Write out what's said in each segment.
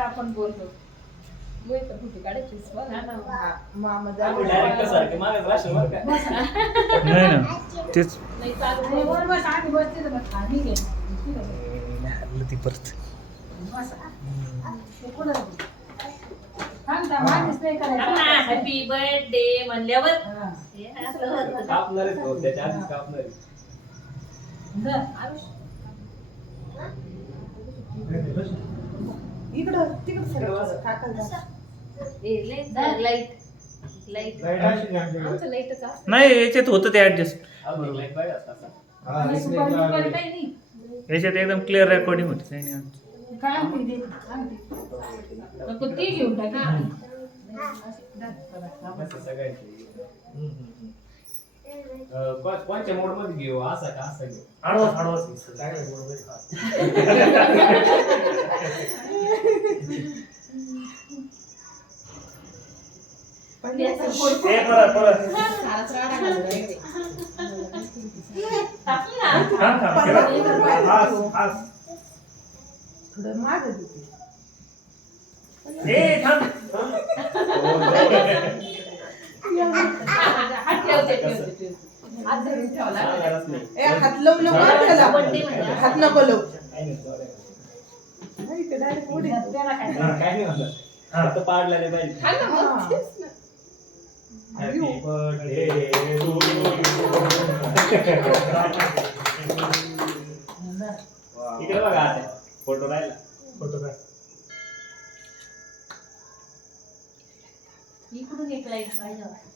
आपण बोलतो फुटी काढायची मामा तेच हॅपी बर्थडे म्हणल्यावर इकडं तिकडं नाही याच्यात होतं ते ऍडजस्ट याच्यात एकदम क्लिअर रेकॉर्डिंग होती ती घेऊन टाक कोणत्या मोड मध्ये घेऊ असा का असा घेऊ हात लावून हात नको लावू पाडला नाही पाहिजे हॅपी बर्थडे इकडे बघा आता फोटो राहिला इकडून एक लाईट पाहिजे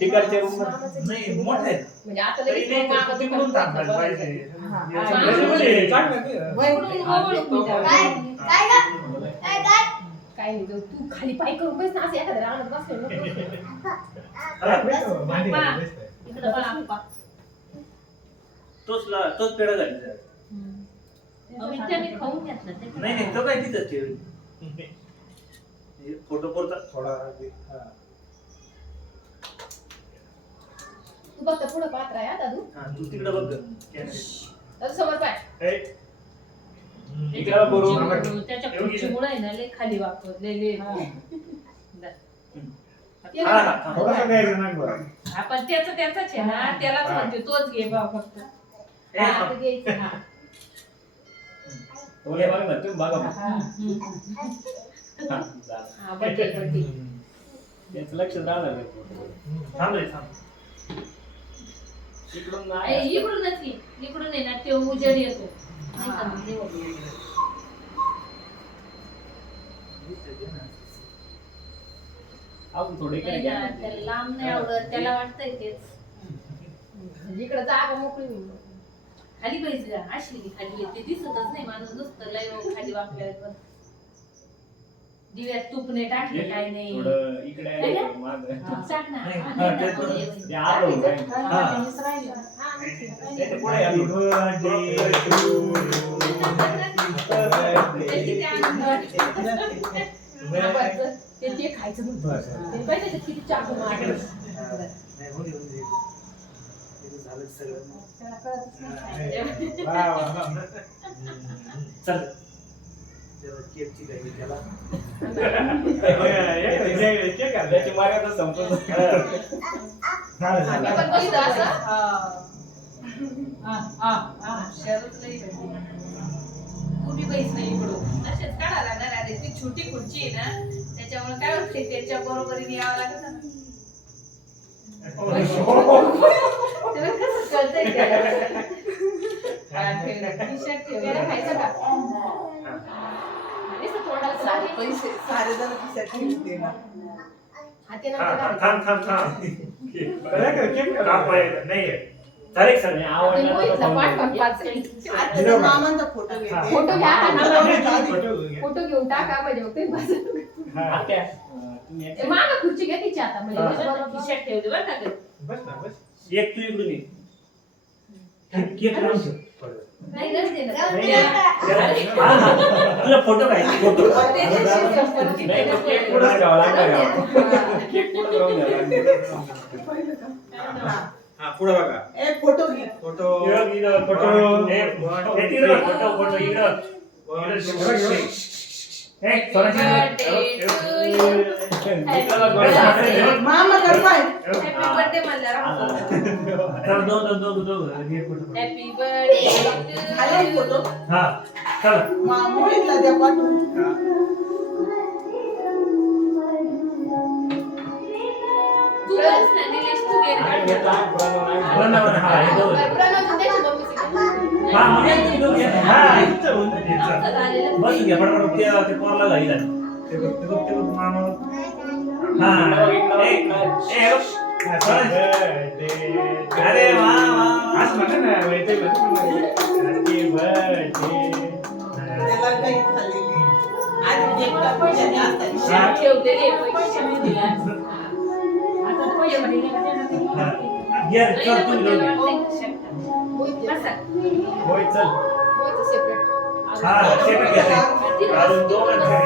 तिकडच्या रूम नाही मोठे म्हणजे आता काय नाही तू खाली पाय करून बस ना असं एखाद्या राहणार बसलो तोच पेढा झाला खाऊन घेतलं नाही तो काय तिथं फोटो पुरता थोडा तू बघ पुढे पात्र आहे दादू तू तिकडे बघ दादू समोर पाय इकडे करू त्याच्या खुर्चीमुळे आहे ना लय खाली वापरत लय थोडासा द्यायचं ना बरं आपण त्याच आहे ना त्यालाच म्हणते तोच घे बा फक्त घ्यायचं ओले बघ ना तुम्ही बघा त्याचं लक्ष राहणार इकडूनच इकडून आहे ना ते उजेड येतो थोडे लांब नाही आवडत त्याला वाटतंय तेच इकडे जागा मोकळी खाली पाहिजे अशी खाली ते दिसतच नाही माणूस नुसतं लय खाली वाकल्यावर दिव्यात तूप नाही टाकले काय नाही टाक ना ते खायचं म्हणतो पाहिजे किती चाकू मारलं चल त्याची मार्गात संपत तुम्ही पैसे नाही इकडून असेच काढा लागणार अरे ती छोटी खुर्ची आहे ना त्याच्यामुळे काय होते त्याच्या बरोबरीने यावं लागत ना तुला कसं कळतंय खायचं का पैसे सारे जण खिशात ठेवते ना मामांचा फोटो घे फोटो घेऊन टाका म्हणजे मामा खुर्ची घ्या तिची आता म्हणजे खिशात ठेवते बरं का एक तू इकडून ये. केक लावून ठेव. नाही गरज आहे ना. नाही, नाही. हा, हा. तुला फोटो पाहिजे फोटो. नाही तो केक पुढंच घ्यावा लागणार आहे. केक पुढंच राहून द्यावा लागणार. हा पुढे बघा एक फोटो घे. फोटो इकडं फोटो. हे तिकडं बघ, फोटो इकडं. ए, सोनाची. मामा कर पाय. हॅपी बर्थडे म्हणल्यावर चला, दोन. हे फोटो. हॅपी बर्थडे झाले फोटो. हा, चला. मोहितला द्या पाठवून. तू बस ना निलेश तू घे आणि रे. घेतला प्रणव प्रणव, हा, हे दोघं. प्रणव त्याच्या मम्मीची हा, मग हे तुम्ही दोघं या. हा, इथं होऊन जाईल. आमचं झालेलं बस घ्या पटपट ते पोरला घाई झाली. ते बघ मामा. हा, ए, हे बघ. हा, सोनाची. अरे वा वा. आज म्हणा ना माहिती हॅपी बर्थडे. त्याला काही झालेली. आधी एक पैसे असतात. हा. ठेवलेले पैसे मी दिला. आता पैसे भरले का त्याला? हा. घ्या, चल तुम्ही दोघे. बसा. होय चल. हा, सेपरेट घ्यायचं. अजून दोन घ्या.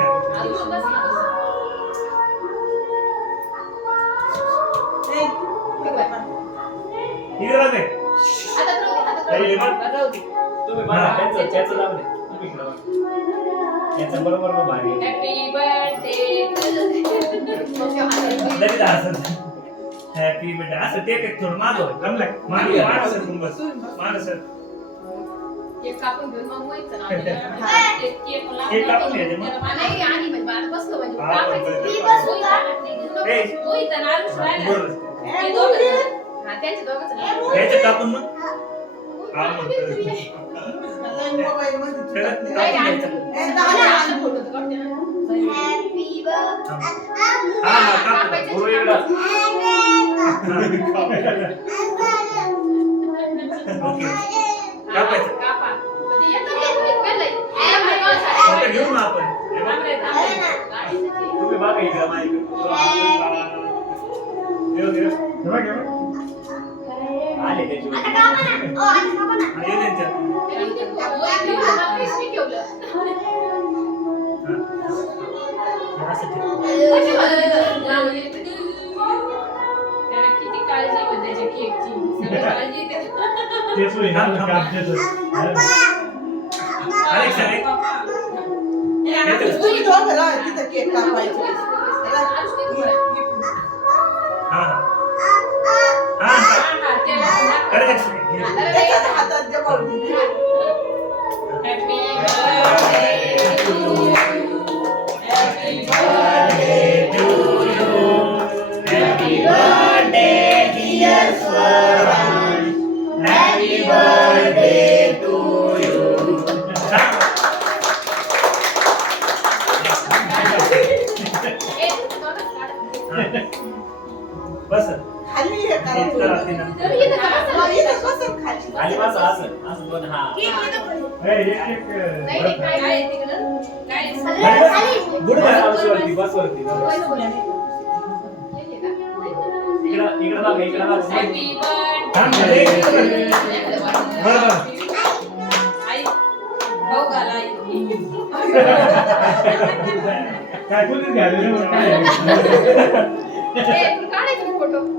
इकडे राहते. हे बघ. तुम्ही बघा त्याचं लाव दे. तुम्ही इकडं बघा. याचं बरोबर मग भारी आहे. हॅपी बर्थडे लगेच हसत. हॅपी बर्थडे असं ते एक थोडं मागव. जमलं मागव बस. माणस केक कापून घेऊन मग मोहितचं नाव केक दिलं. केक कापून घ्यायचे मग. नाही आणि म्हणजे बाळ बसलो म्हणजे हा, कापायचं. बरं. ती बसलो का? ए. मोहित आणि आरुष राहिला. बरोबर. ते दोघंच. हा, त्यांचे दोघंच नाव. घ्यायचं कापून मग. हा, मग मोबाईल मध्ये सगळं नाही, कापून आणि- घ्यायचं. आणि फोटो तर काढते ना. हा, हा, कापून. कापायचं. गुरु इकडं. ओके. कापायचं. कापा. ते येतं ते मोहित गेलंय. त्यामुळे मला फोटो सांग. घेऊ ना आपण. हे बघ. थांबरे, थांबरे. तुम्ही बघा इकडं माझ्याकडे. हे बघ, हे बघ. आले त्याची हा, ये त्यांच्यात. मोहित घेऊन हा पिशवी ठेवलं. हा, असं ठेव. कशी बनवली? त्याला किती काळजी आहे त्याच्या केकची. सगळी काळजी त्याची. तेच होईल थांब, थांब. काम देतो अरे, सांग. तुम्ही दोघं राहा, तिथं केक कापायचं. हा, हा. हा, हा. अरे, त्याच्याच हातात द्या पावती. बस. खाली हे करा हे करा, थोडं. तिनं. हा, इथं बसून खाली. खाली बस असं दोन हा गुड बसवरती बसवरती इकडं बघा इकडं बघा थांब, हे इकडं बघ. बरोबर. काय कोणीच घ्यायला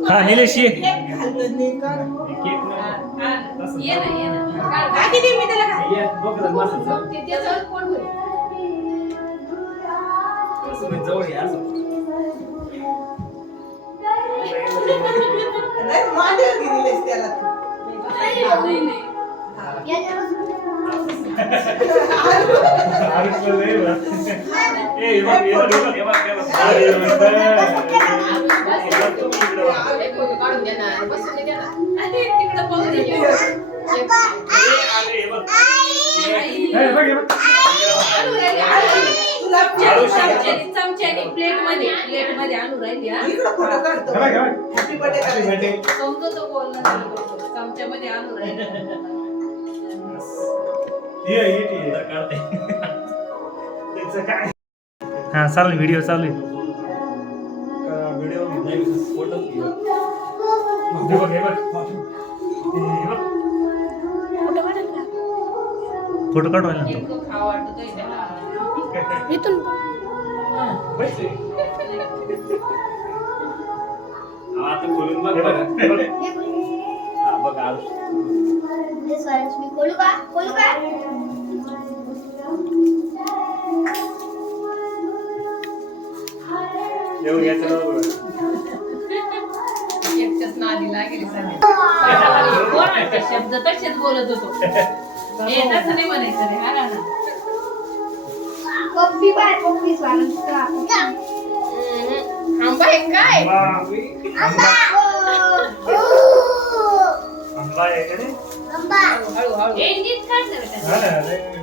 हा, निलेश ये. केक घालतं नाही का? केक ये ना ये ना काकी दे मी त्याला घाल. ये दोघं बसायचं ते त्याच्यावर कोण होईल जवळ या असं नाही, माझ्यावर गेलेलीस त्याला तू. नाही नाही ए, हे बघ, हे बघ, हे बघ. हे बघ, हे बघ. अरे, फोटो काढून देणार बसून नाही देणार आणि तिकडं पाहून दे. अरे, हे बघ. आणू राहिली, आणू राहिली. तुला चमच्यानी प्लेट मध्ये आणू राहिली हा. इकडं फोटो काढतो. हॅपी बर्थडे करायचं. समजतो बोलणं चमच्यामध्ये आणू राहिली काढते त्याचं काय? हा, चालू व्हिडिओ चालू आहे. व्हिडिओ नाही फोटो हे बघ हे बघ हे बघ फोटो काढवायला इतकं खावं वाटतंय त्याला. इथून पैसे. हा, आता खोलून बघ हे बघ बरं. हे बघ हा, बघ आरुष. मी खोलू का एवढं याचं नाव एकट्याच नादी लागेल सगळे. पोरांचे शब्द तसेच बोलत होतो. हे तसं नाही म्हणायचं रे, हा ना. पप्पी बाय पप्पी स्वागत आंबा आहे काय? आंबा आंबा आहे का रे? हळू हळू हे नीट काढ ना बेटा. हा ना, लय-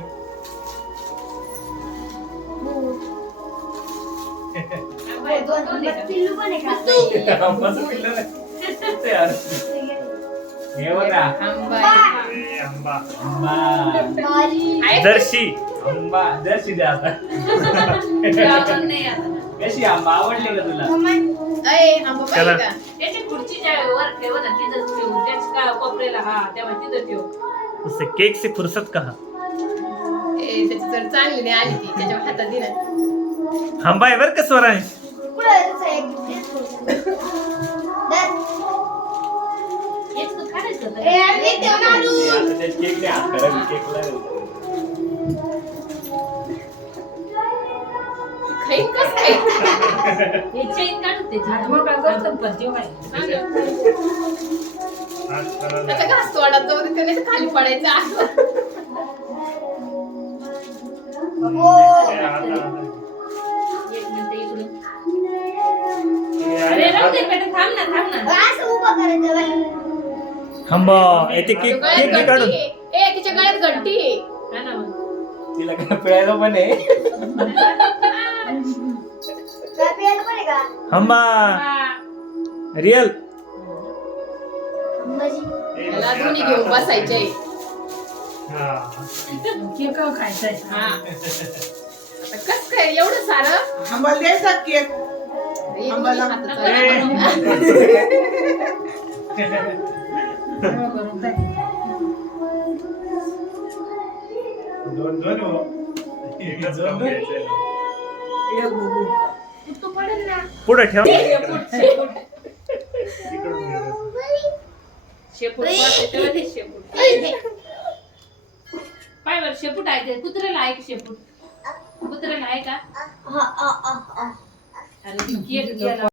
आंबा आहे, दोन आहे का? पिल्लू पण आहे का आंबाचं पिल्लं नाही. ते आरुष. हे बघ ना. आंबा आहे. ए, आंबा आंबा. आहे? दर्शी आंबा जर्सी द्या आता. गावाला नाही आता. कशी आंबा आवडले का तुला? अय, आंबा चला. पाहिजे का? त्याची खुर्चीच्या वर ठेव ना, तिथंच ठेव. त्याच्या का कोपऱ्याला, हा, तेव्हा तिथं ठेव. उससे केक से फुर्सत कहा ए, त्याची जर चांगली नाही आली ती, त्याच्या हातात दे ना. आंबा आहे बरं का स्वरांश हेच तर काढायचं होतं. ते आता ते केक नाही हात करा, केकला नाही. खाईन कसं काय? हे चैन काढून त्याची. त्याचा घास तोडात जाऊ दे, त्याने खाली पडायचं आसवर. एक मिनिट इकडून. अरे राहू दे बेटा, थांब ना, थांब ना. आंबा येते केक गळ्यात केक घे काढून घंटी आहे. ए, तिच्या गळ्यात घंटी आहे. हा ना मग. तिला काय पिळायला पण आहे. आंबा हा. रिअल त्याला दोन्ही घेऊन बसायचे. हा. हा. आता कस काय एवढं सारं? आंबा द्यायचा केक हे आम्हाला- हातात ए. दोन दोन हो. एकच काम घ्यायचंय. तू पडेल ना. पुढे ठेव शेपूट, शेपूट. इकडून घे. शेपूट पडते तेव्हा ते शेपूट. पाय बर, शेपूट आहे ते. कुत्र्याला आहे का शेपूट? कुत्र्याला आहे का? अरे केक